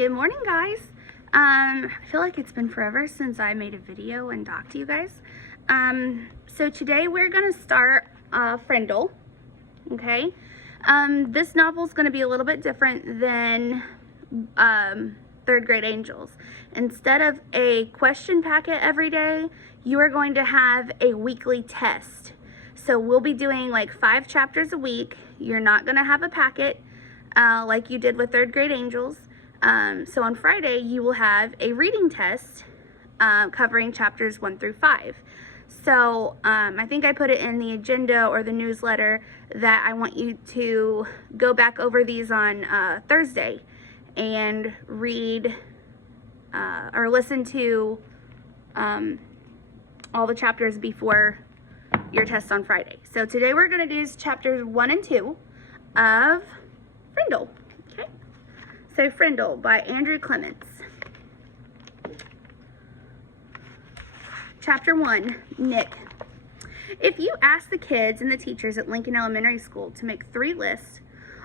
Good morning, guys. I feel like it's been forever since I made a video and talked to you guys. So today we're gonna start Frindle. Okay. This novel is gonna be a little bit different than Third Grade Angels. Instead of a question packet every day, you are going to have a weekly test. So we'll be doing like 5 chapters a week. You're not gonna have a packet like you did with Third Grade Angels. So on Friday, you will have a reading test covering chapters 1 through 5. So I think I put it in the agenda or the newsletter that I want you to go back over these on Thursday and read or listen to all the chapters before your test on Friday. So today we're going to do chapters 1 and 2 of Frindle. Okay. So Frindle by Andrew Clements. Chapter 1, Nick. If you ask the kids and the teachers at Lincoln Elementary School to make 3 lists,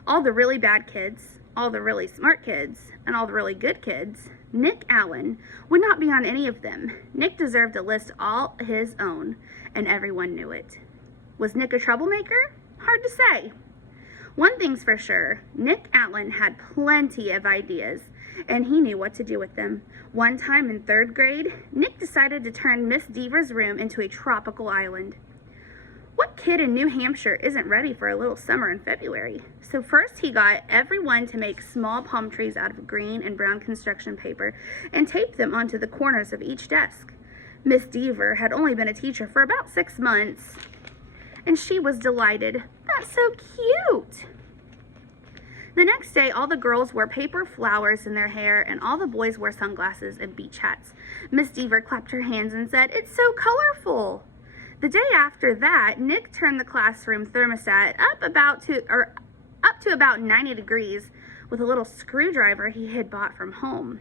all the really bad kids, all the really smart kids, and all the really good kids, Nick Allen would not be on any of them. Nick deserved a list all his own, and everyone knew it. Was Nick a troublemaker? Hard to say. One thing's for sure, Nick Allen had plenty of ideas, and he knew what to do with them. One time in 3rd grade, Nick decided to turn Miss Deaver's room into a tropical island. What kid in New Hampshire isn't ready for a little summer in February? So first he got everyone to make small palm trees out of green and brown construction paper and tape them onto the corners of each desk. Miss Deaver had only been a teacher for about 6 months, and she was delighted. That's so cute! The next day, all the girls wore paper flowers in their hair, and all the boys wore sunglasses and beach hats. Miss Deaver clapped her hands and said, "It's so colorful!" The day after that, Nick turned the classroom thermostat up to about 90 degrees with a little screwdriver he had bought from home.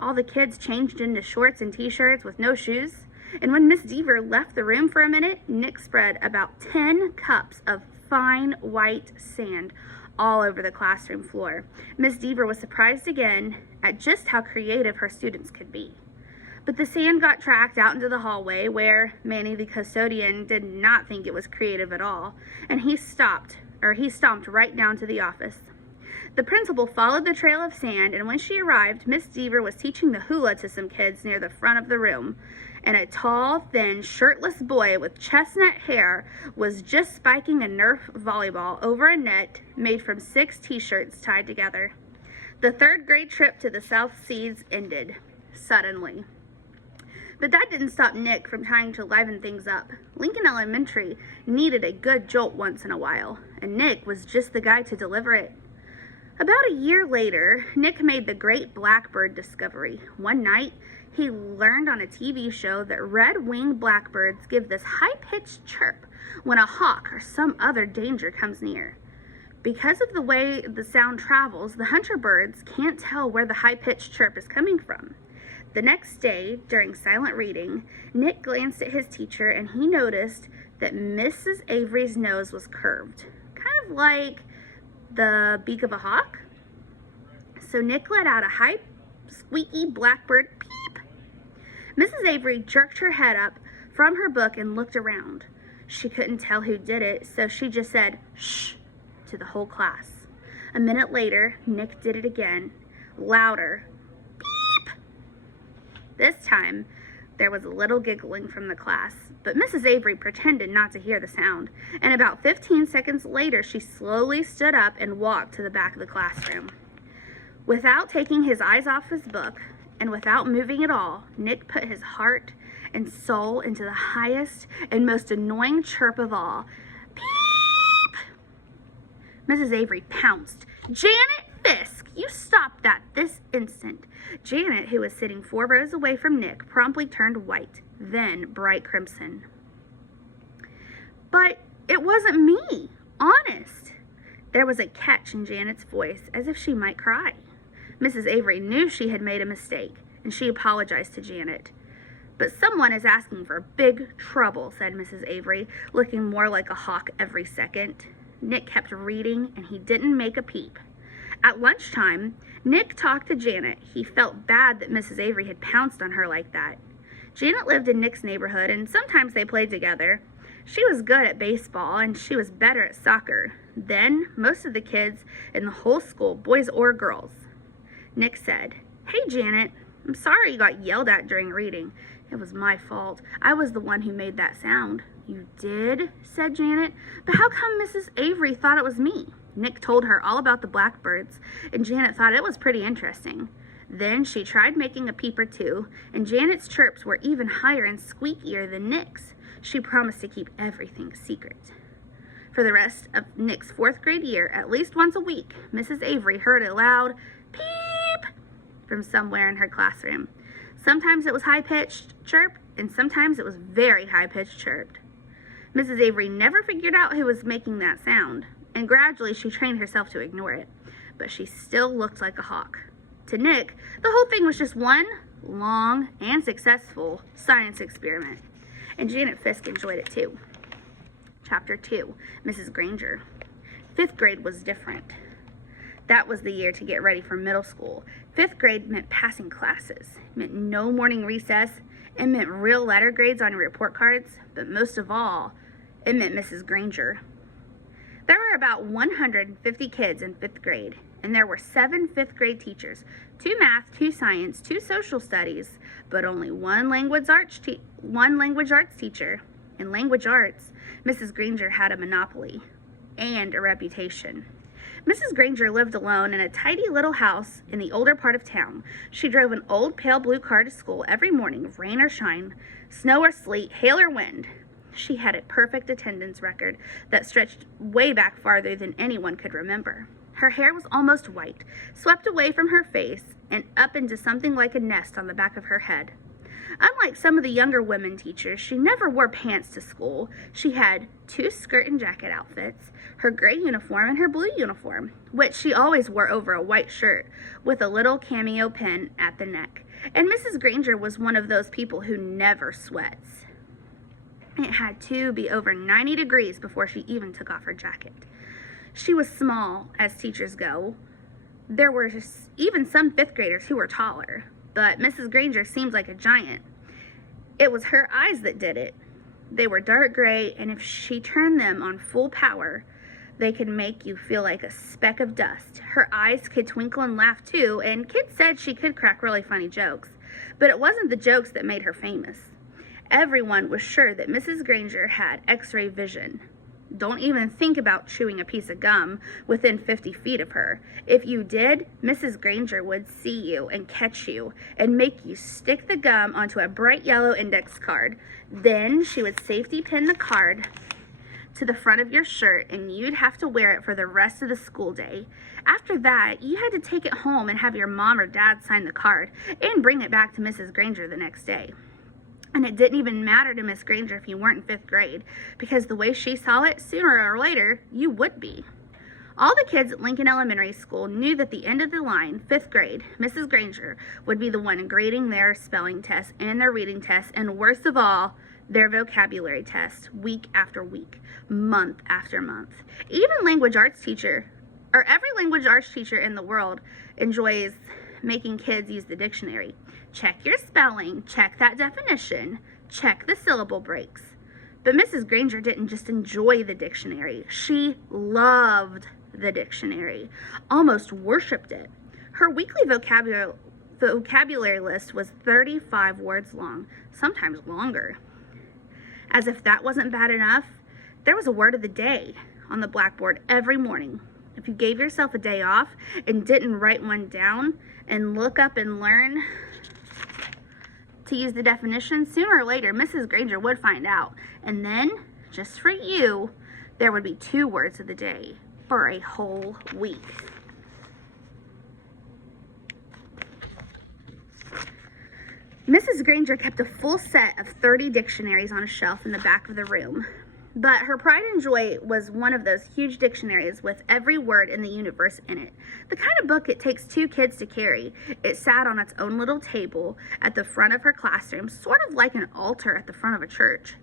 All the kids changed into shorts and t-shirts with no shoes, and when Miss Deaver left the room for a minute, Nick spread about 10 cups of fine white sand all over the classroom floor. Miss Deaver was surprised again at just how creative her students could be. But the sand got tracked out into the hallway where Manny the custodian did not think it was creative at all, and he stomped right down to the office. The principal followed the trail of sand, and when she arrived, Miss Deaver was teaching the hula to some kids near the front of the room, and a tall, thin, shirtless boy with chestnut hair was just spiking a Nerf volleyball over a net made from 6 t-shirts tied together. The 3rd grade trip to the South Seas ended, suddenly. But that didn't stop Nick from trying to liven things up. Lincoln Elementary needed a good jolt once in a while, and Nick was just the guy to deliver it. About a year later, Nick made the great blackbird discovery. One night, he learned on a TV show that red-winged blackbirds give this high-pitched chirp when a hawk or some other danger comes near. Because of the way the sound travels, the hunter birds can't tell where the high-pitched chirp is coming from. The next day, during silent reading, Nick glanced at his teacher and he noticed that Mrs. Avery's nose was curved, kind of like the beak of a hawk. So Nick let out a high, squeaky blackbird peep. Mrs. Avery jerked her head up from her book and looked around. She couldn't tell who did it, so she just said, "Shh," to the whole class. A minute later, Nick did it again, louder. Beep! This time, there was a little giggling from the class, but Mrs. Avery pretended not to hear the sound, and about 15 seconds later, she slowly stood up and walked to the back of the classroom. Without taking his eyes off his book, and without moving at all, Nick put his heart and soul into the highest and most annoying chirp of all. Beep! Mrs. Avery pounced. "Janet Fisk, you stop that this instant." Janet, who was sitting 4 rows away from Nick, promptly turned white, then bright crimson. "But it wasn't me, honest." There was a catch in Janet's voice, as if she might cry. Mrs. Avery knew she had made a mistake, and she apologized to Janet. "But someone is asking for big trouble," said Mrs. Avery, looking more like a hawk every second. Nick kept reading, and he didn't make a peep. At lunchtime, Nick talked to Janet. He felt bad that Mrs. Avery had pounced on her like that. Janet lived in Nick's neighborhood, and sometimes they played together. She was good at baseball, and she was better at soccer than most of the kids in the whole school, boys or girls. Nick said, "Hey, Janet, I'm sorry you got yelled at during reading. It was my fault. I was the one who made that sound." "You did?" said Janet. "But how come Mrs. Avery thought it was me?" Nick told her all about the blackbirds, and Janet thought it was pretty interesting. Then she tried making a peep or two, and Janet's chirps were even higher and squeakier than Nick's. She promised to keep everything secret. For the rest of Nick's 4th grade year, at least once a week, Mrs. Avery heard a loud peep from somewhere in her classroom. Sometimes it was high-pitched chirp, and sometimes it was very high-pitched chirped. Mrs. Avery never figured out who was making that sound, and gradually she trained herself to ignore it, but she still looked like a hawk. To Nick, the whole thing was just one long and successful science experiment, and Janet Fisk enjoyed it too. Chapter 2, Mrs. Granger. 5th grade was different. That was the year to get ready for middle school. 5th grade meant passing classes. It meant no morning recess. It meant real letter grades on your report cards. But most of all, it meant Mrs. Granger. There were about 150 kids in 5th grade, and there were 7 5th grade teachers, 2 math, 2 science, 2 social studies, but only one language arts teacher. In language arts, Mrs. Granger had a monopoly and a reputation. Mrs. Granger lived alone in a tidy little house in the older part of town. She drove an old pale blue car to school every morning, rain or shine, snow or sleet, hail or wind. She had a perfect attendance record that stretched way back farther than anyone could remember. Her hair was almost white, swept away from her face and up into something like a nest on the back of her head. Unlike some of the younger women teachers, she never wore pants to school. She had 2 skirt and jacket outfits, her gray uniform and her blue uniform, which she always wore over a white shirt with a little cameo pin at the neck. And Mrs. Granger was one of those people who never sweats. It had to be over 90 degrees before she even took off her jacket. She was small, as teachers go. There were even some 5th graders who were taller, but Mrs. Granger seemed like a giant. It was her eyes that did it. They were dark gray, and if she turned them on full power, they could make you feel like a speck of dust. Her eyes could twinkle and laugh too, and kids said she could crack really funny jokes. But it wasn't the jokes that made her famous. Everyone was sure that Mrs. Granger had X-ray vision. Don't even think about chewing a piece of gum within 50 feet of her. If you did, Mrs. Granger would see you and catch you and make you stick the gum onto a bright yellow index card. Then she would safety pin the card to the front of your shirt, and you'd have to wear it for the rest of the school day. After that, you had to take it home and have your mom or dad sign the card and bring it back to Mrs. Granger the next day. And it didn't even matter to Miss Granger if you weren't in 5th grade, because the way she saw it, sooner or later, you would be. All the kids at Lincoln Elementary School knew that the end of the line, 5th grade, Mrs. Granger would be the one grading their spelling tests and their reading tests, and worst of all, their vocabulary tests, week after week, month after month. Even every language arts teacher in the world enjoys making kids use the dictionary. Check your spelling, check that definition, check the syllable breaks. But Mrs. Granger didn't just enjoy the dictionary. She loved the dictionary, almost worshipped it. Her weekly vocabulary list was 35 words long, sometimes longer. As if that wasn't bad enough, there was a word of the day on the blackboard every morning. If you gave yourself a day off and didn't write one down and look up and learn to use the definition, sooner or later Mrs. Granger would find out. And then, just for you, there would be 2 words of the day for a whole week. Mrs. Granger kept a full set of 30 dictionaries on a shelf in the back of the room. But her pride and joy was one of those huge dictionaries with every word in the universe in it. The kind of book it takes 2 kids to carry. It sat on its own little table at the front of her classroom, sort of like an altar at the front of a church.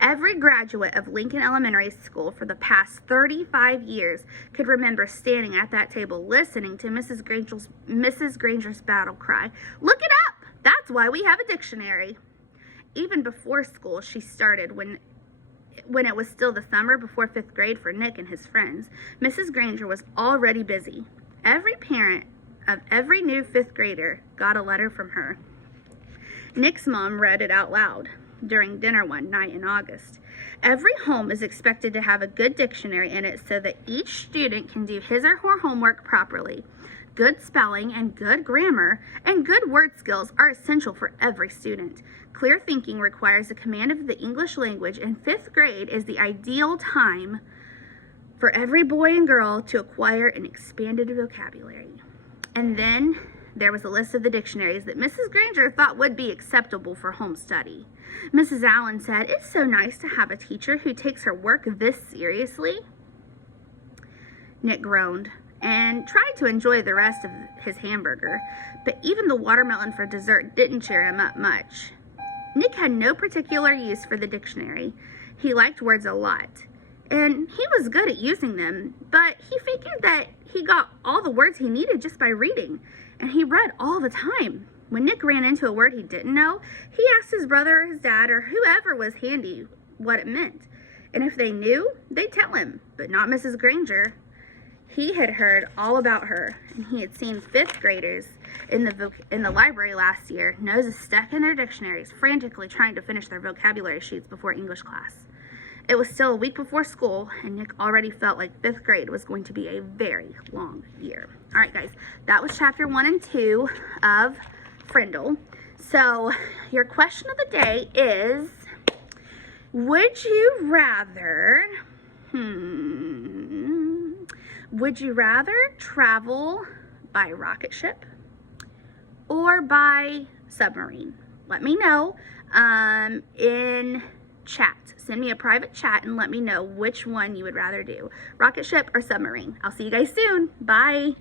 Every graduate of Lincoln Elementary School for the past 35 years could remember standing at that table listening to Mrs. Granger's battle cry, "Look it up! That's why we have a dictionary." Even before school, she started when it was still the summer before 5th grade for Nick and his friends. Mrs. Granger was already busy. Every parent of every new 5th grader got a letter from her. Nick's mom read it out loud during dinner one night in August. Every home is expected to have a good dictionary in it so that each student can do his or her homework properly. Good spelling and good grammar and good word skills are essential for every student. Clear thinking requires a command of the English language, and 5th grade is the ideal time for every boy and girl to acquire an expanded vocabulary. And then there was a list of the dictionaries that Mrs. Granger thought would be acceptable for home study. Mrs. Allen said, "It's so nice to have a teacher who takes her work this seriously." Nick groaned and tried to enjoy the rest of his hamburger, but even the watermelon for dessert didn't cheer him up much. Nick had no particular use for the dictionary. He liked words a lot, and he was good at using them, but he figured that he got all the words he needed just by reading, and he read all the time. When Nick ran into a word he didn't know, he asked his brother or his dad or whoever was handy what it meant, and if they knew, they'd tell him, but not Mrs. Granger. He had heard all about her, and he had seen 5th graders in the library last year, noses stuck in their dictionaries, frantically trying to finish their vocabulary sheets before English class. It was still a week before school, and Nick already felt like 5th grade was going to be a very long year. All right, guys, that was chapter 1 and 2 of Frindle. So your question of the day is, would you rather travel by rocket ship or by submarine? Let me know in chat. Send me a private chat and let me know which one you would rather do, rocket ship or submarine. I'll see you guys soon. Bye.